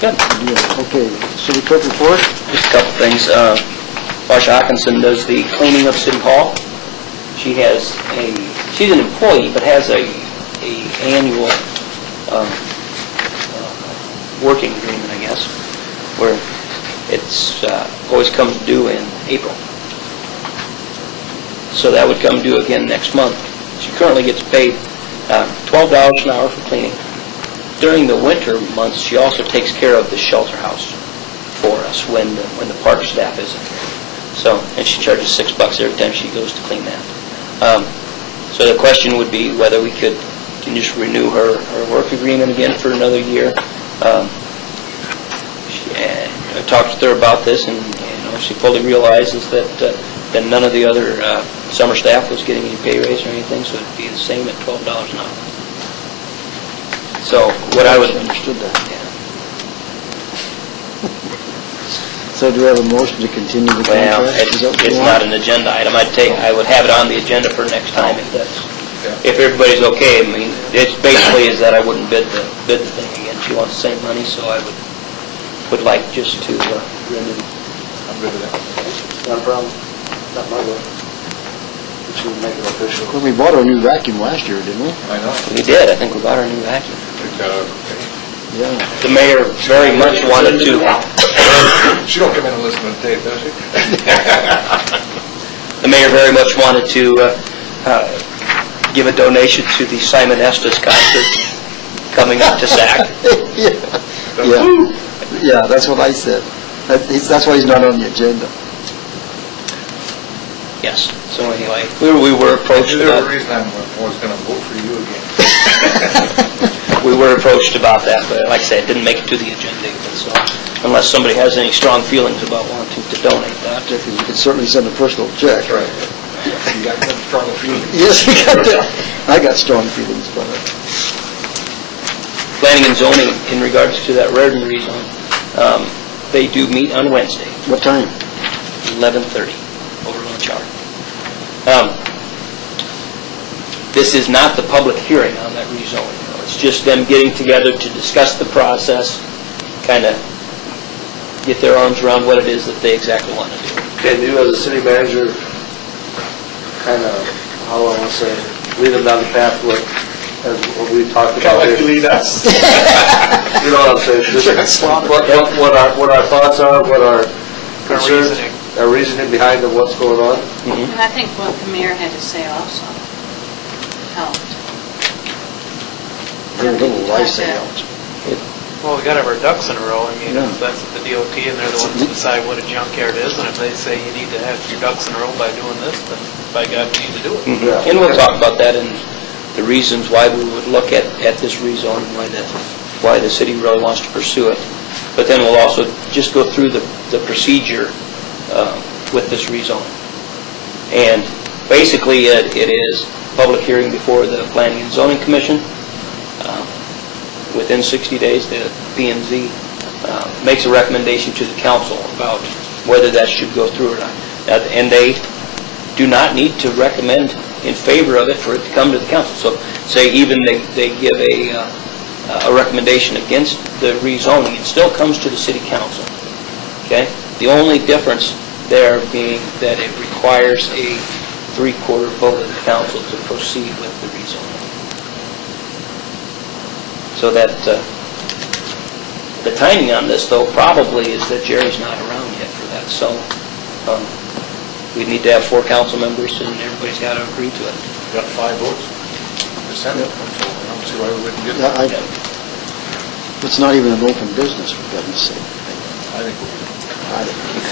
Good. Yeah. Okay, city clerk report? Just a couple things. Marsha Hawkinson does the cleaning of City Hall. She's an employee, but has a annual working agreement, I guess, where it's always comes due in April. So that would come due again next month. She currently gets paid $12 an hour for cleaning. During the winter months, she also takes care of the shelter house for us when the park staff isn't here. So, and she charges $6 every time she goes to clean that. So the question would be whether we can just renew her work agreement again for another year. I talked with her about this, and she fully realizes that none of the other summer staff was getting any pay raise or anything, so it'd be the same at $12 an hour. So what I would understood that. Yeah. So do we have a motion to continue the contract? Well, it's not an agenda item. I would have it on the agenda for next time if everybody's okay. I mean, it's basically is that I wouldn't bid the thing again. She wants the same money, so I would like just to renew. I'm good with that. Not a problem. Not my way. We should make it official. Well, we bought our new vacuum last year, didn't we? I know. We did. I think we bought our new vacuum. Yeah. The mayor very much wanted to. She don't come in and listen to the tape, does she? The mayor very much wanted to give a donation to the Simon Estes concert coming up to SAC. Yeah, that's what I said. That's why he's not on the agenda. Yes. So anyway, we were approached There's about. a reason I'm always going to vote for you again. We were approached about that, but like I said, it didn't make it to the agenda. So unless somebody has any strong feelings about wanting to donate that, You could certainly send a personal check. That's right. You got some strong feelings. Yes, I got strong feelings about it. planning and zoning in regards to that Raritan rezone, they do meet on Wednesday. What time? 11:30 over lunch hour. This is not the public hearing on that rezoning. It's just them getting together to discuss the process, kind of get their arms around what it is that they exactly want to do. Can you, as a city manager, kind of, how do I want to say, lead them down the path what we talked about here? Lead us. You know what I'm saying? Just what our thoughts are, what our concerns, our reasoning behind of what's going on. Mm-hmm. And I think what the mayor had to say also helped. Very little I say helps. Well, we got to have our ducks in a row. I mean, that's the DOT, and they're the ones that decide what a junkyard is. And if they say you need to have your ducks in a row by doing this, then by God, you need to do it. Mm-hmm. Yeah. And we'll talk about that and the reasons why we would look at this rezone and why the city really wants to pursue it. But then we'll also just go through the procedure with this rezone. And basically, it is public hearing before the Planning and Zoning Commission. Within 60 days, the P&Z makes a recommendation to the council about whether that should go through or not. And they do not need to recommend in favor of it for it to come to the council. So, say even they give a recommendation against the rezoning, it still comes to the city council. Okay? The only difference there being that it requires a 3/4 vote of the council to proceed with the rezoning. So that the timing on this, though, probably is that Jerry's not around yet for that. So we need to have 4 council members, and everybody's got to agree to it. Got 5 votes. Percent. I don't see why we wouldn't get that. It's not even an open business, for goodness sake. I think we'll get it.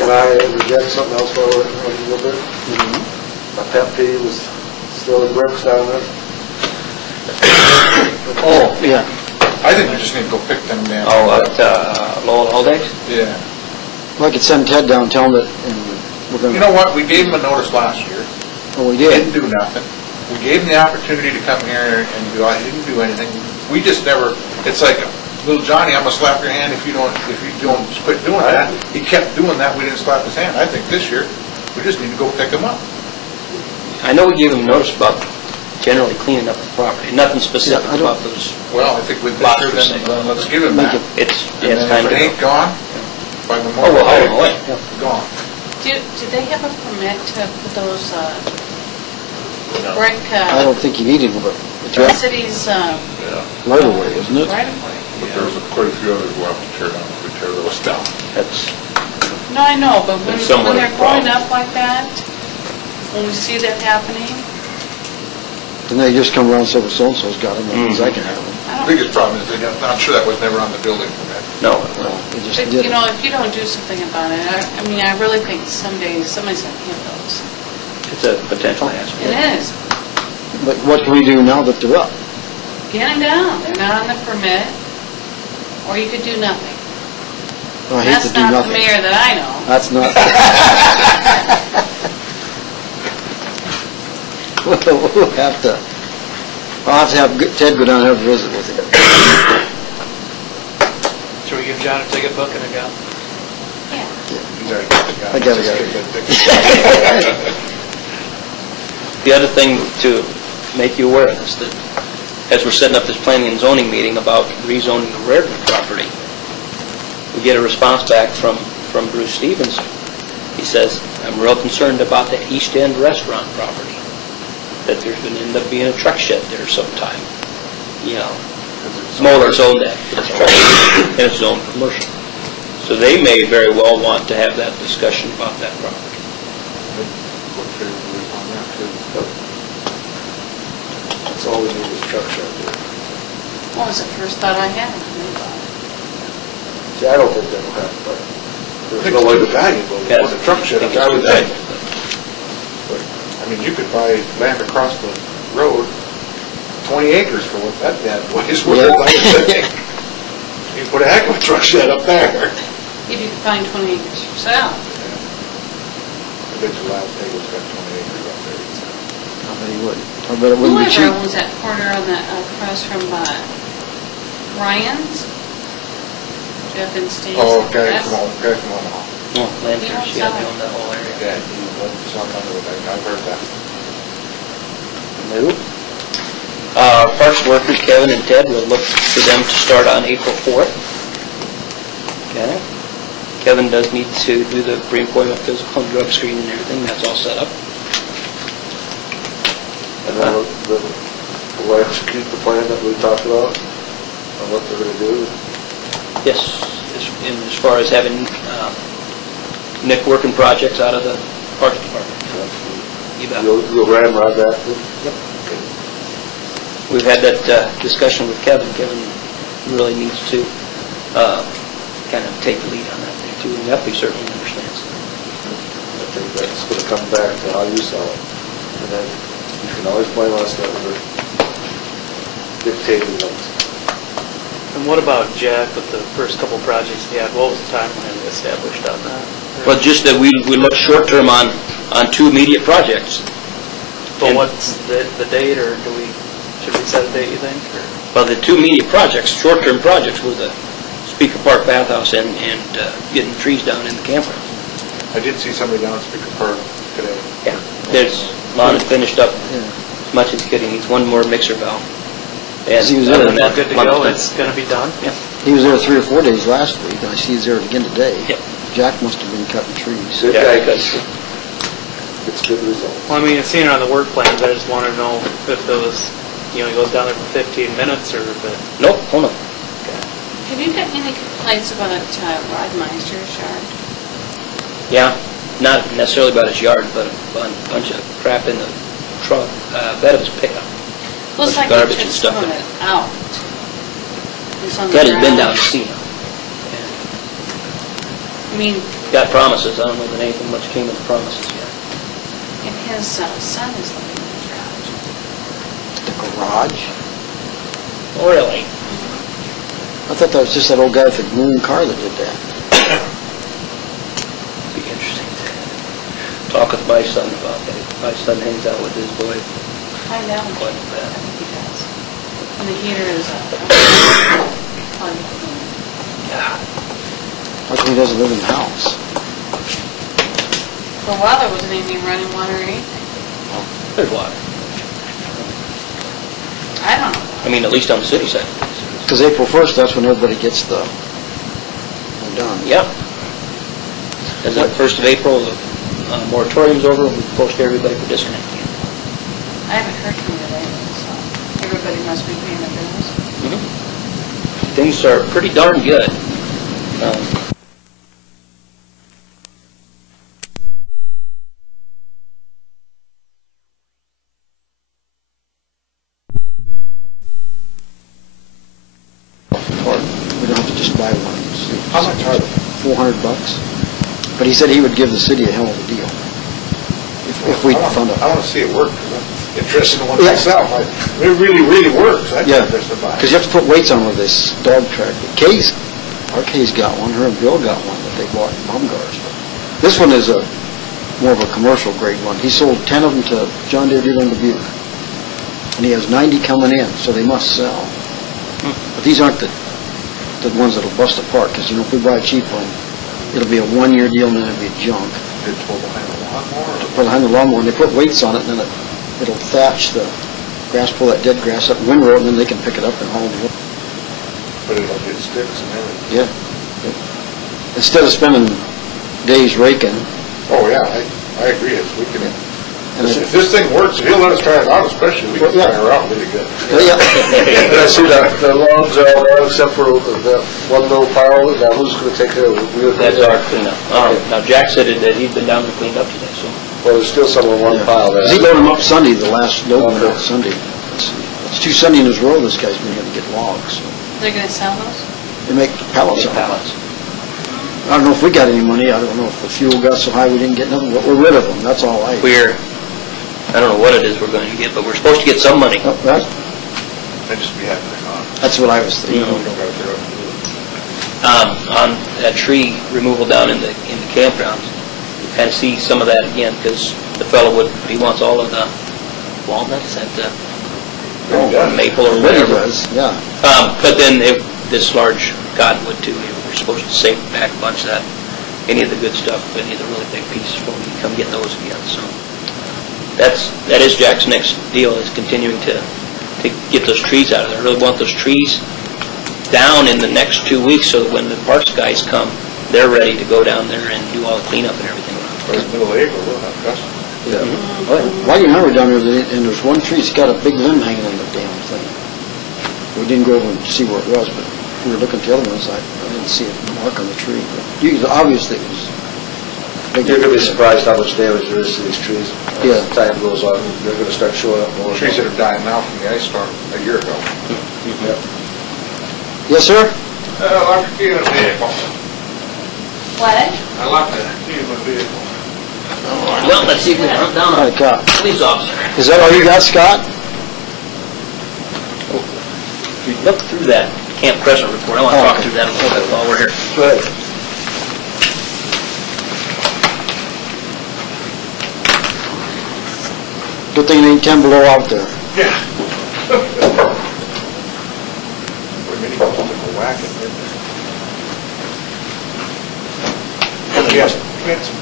Can I reject something else for a little bit? My pet peeve was still the bricks down there. Oh, yeah. I think we just need to go pick them down. Oh, at Lowell Holdex? Yeah. Well, I could send Ted down, tell him that, and we're going to... You know what? We gave him a notice last year. Oh, we He did? didn't do nothing. We gave him the opportunity to come here and do it. He didn't do anything. We just never... It's like, little Johnny, I'm going to slap your hand if you don't quit doing that. He kept doing that. We didn't slap his hand. I think this year, we just need to go pick him up. I know we gave him notice about generally cleaning up the property, nothing specific Yeah, I don't- about those. Well, I think with Lots this, per se. then let's give him that. It's And then time if to it go. ain't gone, by Oh, Memorial well, haul them Day, away. gone. Do they have a permit to put those brick, I don't think you need it, but it's cities, right away, isn't it? right away? But there's quite a few others who have to tear down, if we tear those down. That's, No, I know, but when It's somewhat they're of a growing problem. up like that, when we see that happening, And they just come around and say, well, so-and-so's got them, that means I can have them. I don't... Biggest problem is, I'm sure that was never on the building permit. no, Well, they just But, did you it. know, if you don't do something about it, I mean, I really think someday somebody's going to hit those. it's a potential hazard. It is. But what can we do now that they're up? Get them down. They're not on the permit, or you could do nothing. I hate to That's do not the nothing. mayor that I know. That's not. We'll have to, I'll have to have Ted go down and have a visit with him. Should we give John a ticket book and a gun? Yeah. I got it. The other thing to make you aware of is that as we're setting up this planning and zoning meeting about rezoning the Raritan property, we get a response back from Bruce Stevens. He says, I'm real concerned about the East End restaurant property, that there's going to end up being a truck shed there sometime. You know, Moeller's owned that, and it's zoned commercial. So they may very well want to have that discussion about that property. That's all we need is truck shed there. What was the first thought I had when I knew about it? See, I don't think that'll happen, but there's no way to value it. Yeah. With a truck shed, I think I would it's think. But, I mean, you could buy land across the road, 20 acres for what that bad boy is worth, I would think. You can put a heck of a truck shed up there. If you could find 20 acres yourself. I bet your last neighbor's got 20 acres up there. I bet he would. I bet it wouldn't be cheap. Whoever owns that corner on the, across from Ryan's, Jeff and Steve. Oh, guy That's- from Omaha. Oh, Lancers, yeah, they own that whole area. Yeah, he was something under that, I've heard that. No. Parks workers, Kevin and Ted, will look for them to start on April 4th. Okay. Kevin does need to do the pre-employment physical and drug screen and everything, that's all set up. And then we'll execute the plan that we talked about, on what they're gonna do. Yes, as far as having Nick working projects out of the Parks Department. You bet. You'll ramrod that? We've had that discussion with Kevin. Kevin really needs to kind of take the lead on that there too, and he certainly understands. I think that's gonna come back to how you sell it. And then you can always blame us that we're dictating things. And what about Jack with the first couple projects he had? What was the timeline established on that? Well, just that we look short-term on two immediate projects. But And- what's the date, or should we set a date, you think? Or? Well, the two immediate projects, short-term projects, were the Speaker Park bathhouse and getting the trees down in the campground. I did see somebody down at Speaker Park today. Yeah, there's, Lon has finished up as much as he could. He needs one more mixer valve. And He was other there. than that, Good to Lon's go, done. it's going to be done? Yeah. He was there 3 or 4 days last week, and I see he's there again today. Yep. Jack must have been cutting trees. Good Yeah, guy, because it's good results. Well, I mean, I've seen it on the work plans, I just wanted to know if it was, he goes down there for 15 minutes, or if it... nope, hold on. Have you got any complaints about Rodmeister's yard? Yeah, not necessarily about his yard, but a bunch of crap in the truck, bed of his pickup. Looks like Garbage he and took stuff some of in it out. It's on the Ted has been ground. down to see him. I mean, Got promises, I don't know that anything much came of the promises yet. and his son is living in the garage. The garage? Oh, really? I thought that was just that old guy with the moon car that did that. Be interesting to talk with my son about that. My son hangs out with his boy Find out. quite a I bit. think he does. And the heater is plugged in. Yeah. How come he doesn't live in the house? For a while, there wasn't any running water or anything. There's water. I don't know. I mean, at least on the city side. Because April 1st, that's when everybody gets the, done. Yep. As of 1st of April, the moratorium's over, we post everybody for disconnect again. I haven't heard from you lately, so everybody must be paying their bills. Things are pretty darn good. We don't have to just buy one. How much are they? $400. But he said he would give the city a hell of a deal if we found I out. want to see it work, because I'm interested in one Yeah. myself. It really, really works. I'd be Yeah, interested by because it. you have to put weights on with this dog track. Our Kay's got one, her and Bill got one that they bought in Baumgart's. This one is more of a commercial grade one. He sold 10 of them to John Deere dealer in Dubuque. And he has 90 coming in, so they must sell. But these aren't the ones that'll bust apart, because, if we buy a cheap one, it'll be a one-year deal, and then it'll be junk. They're told behind the lawnmower. Behind the lawnmower, and they put weights on it, and then it'll thatch the grass, pull that dead grass up windrow, and then they can pick it up and haul it. But it'll get sticks and everything. Yeah. Instead of spending days raking. Oh, yeah, I agree. We can, And if this thing works, if he'll let us try it out, especially, we can try her out really good. Yeah. And I see that the lawns are all there except for that one little pile. Now who's going to take care of it? That's our cleanup. Now, Jack said that he'd been down and cleaned up today, so. Well, there's still some in one pile there. He loaded them up Sunday, the last load went Okay. out Sunday. It's 2 Sunday in his row this guy's been here to get logs. So They're going to sell those? they make pallets of them. I don't know if we got any money. I don't know if the fuel got so high we didn't get nothing, but we're rid of them. That's all I... I don't know what it is we're going to get, but we're supposed to get some money. Oh, I'd just be happy they're gone. that's what I was thinking. We don't got to tear up. On that tree removal down in the campgrounds, you kind of see some of that again, because the fellow he wants all of the walnuts and maple or What he whatever. does, yeah. But then this large cottonwood too, we're supposed to save back a bunch of that, any of the good stuff, any of the really big pieces, when we come get those again, so. That is Jack's next deal, is continuing to get those trees out of there. I really want those trees down in the next 2 weeks, so that when the parks guys come, they're ready to go down there and do all the cleanup and everything. First middle of April, we'll have custom. Yeah. While you remember down there, and there's one tree, it's got a big limb hanging on the damn thing. We didn't go over and see where it was, but we were looking at the other ones, I didn't see a mark on the tree. But obviously it was big. You're going to be surprised how much damage there is to these trees. Yeah. As time goes on, they're going to start showing up more. Trees that are dying now from the ice storm a year ago. Yes, sir? I locked the key in the vehicle. What? I locked the key in my vehicle. Well, let's see if we can hunt down All a right, Scott. police officer. Is that all you got, Scott? We looked through that Camp Crescent report. I want to talk through that a little bit while we're here. Good. Good thing it ain't 10 below out there. Yeah. Wait a minute, you took a whack at it. Yes, we had some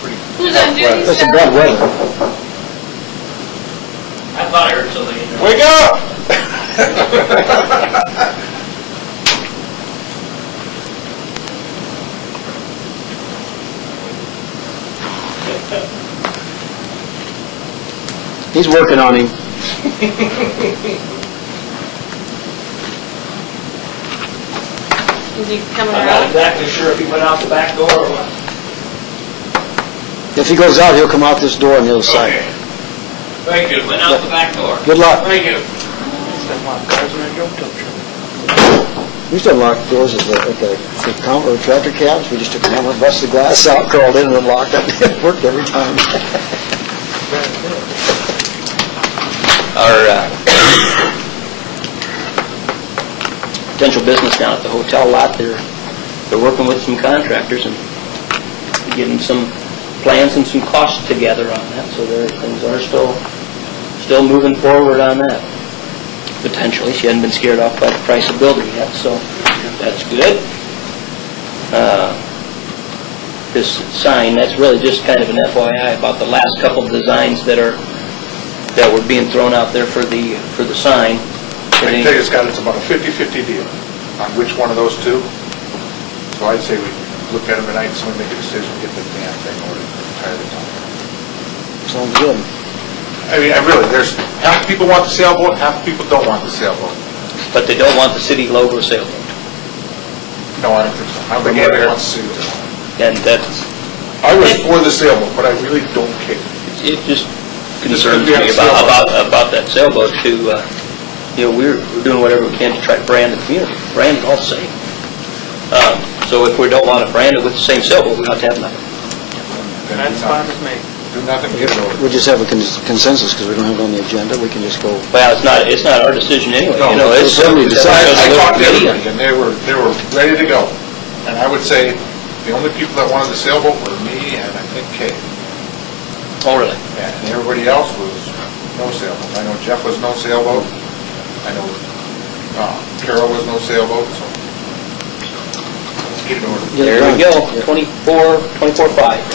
pretty... Who's on duty, That's some sir? bad weather. I thought I heard something in there. Wake up! He's working on him. Is he coming I'm not around? exactly sure if he went out the back door or what. If he goes out, he'll come out this door on the other side. Okay. Thank you. Went out the back door. Good luck. Thank you. We used to unlock doors at the tractor cabs. We just took a hammer, busted the glass out, crawled in, and unlocked it. It worked every time. Our potential business down at the hotel lot, they're working with some contractors and getting some plans and some costs together on that, so things are still moving forward on that. Potentially, she hadn't been scared off by the price of building yet, so that's good. This sign, that's really just kind of an FYI about the last couple of designs that were being thrown out there for the sign. I can tell you, Scott, it's about a 50-50 deal on which one of those two. So I'd say we look at them tonight, and someone make a decision, get the damn thing ordered, retire the town. Sounds good. I mean, there's, half the people want the sailboat, half the people don't want the sailboat. But they don't want the city logo sailboat. No, I don't think so. I don't think anybody wants to see it. And that's, I was for the sailboat, but I really don't care. it just concerns me about that sailboat too. We're doing whatever we can to try to brand the community. Brand it all the same. So if we don't want to brand it with the same sailboat, we have to have nothing. Then That's fine with me. do nothing, get it ordered. We just have a consensus, because we don't have it on the agenda, we can just go. Well, it's not our decision anyway. No, It's somebody decides. I talked to everybody, and they were ready to go. And I would say, the only people that wanted the sailboat were me and I think Kay. Oh, really? And everybody else was no sailboat. I know Jeff was no sailboat. I know Carol was no sailboat, so let's get it ordered. There we go, 24.5.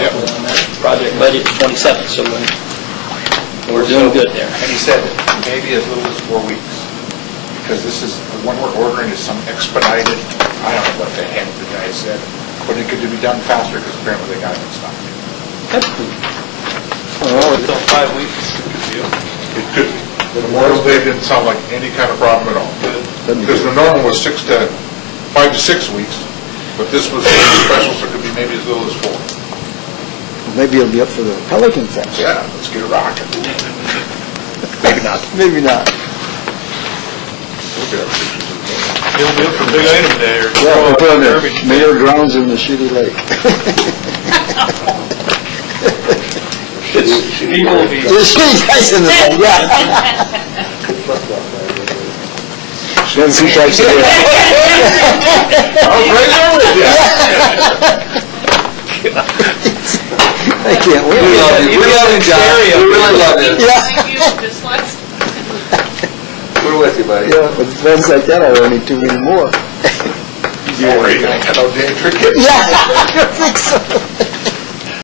Yep. Project budget 27, so we're doing good there. And he said maybe as little as 4 weeks, because this is, the one we're ordering is some expedited, I don't know what the heck the guy said, but it could be done faster because apparently they got it in stock. Until 5 weeks. It could be. The Memorial Day didn't sound like any kind of problem at all. Because the normal was 5 to 6 weeks, but this was special, so it could be maybe as little as 4. Maybe it'll be up for the Pelican Fest. Yeah, let's get it rocking. Maybe not. Maybe not. We'll get our pictures of it. You'll do it for big item day or Yeah, we'll put on the garbage. mayor grounds in the Shitty Lake. People will be, The Shitty Guys in the lake, yeah. That's who types it in. I was right there with you. I can't wait. We love you, John. We really love you. Yeah. Thank you, just let's, We're with you, buddy. Yeah, but friends like that, I don't need too many more. Don't worry, I got no damn trick. Yeah, I think so.